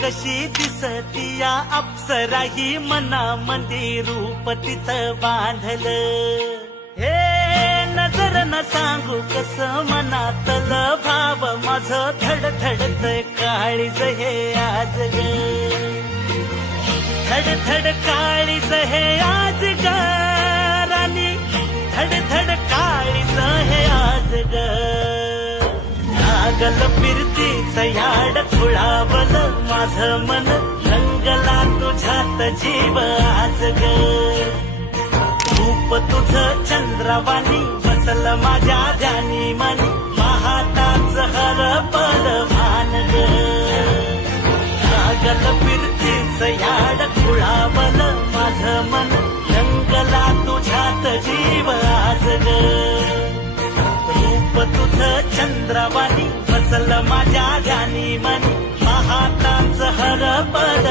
कशी दिसती या अप्सरा ही मनामध्ये रूप तिचं बांधलं. हे नजर न सांगू कस मनातलं भाव माझं धडधडतय काळीज हे आज ग. धडधड काळीज हे आज ग राणी, धडधड काळीज हे आज ग. लागल फिरतीच याड खुळावल माझं मन, रंगला तुझ्यात जीव आज ग. रूप तुझं चंद्रवाणी बसल माझ्या ध्यानी मनी, महाताच हरपल भान ग. लागल फिरतीच याड खुळावल माझं मन, रंगला तुझ्यात जीव आज ग. रूप तुझं चंद्रवाणी बसल माझ्या ध्यानी मनी, महाताच हरपल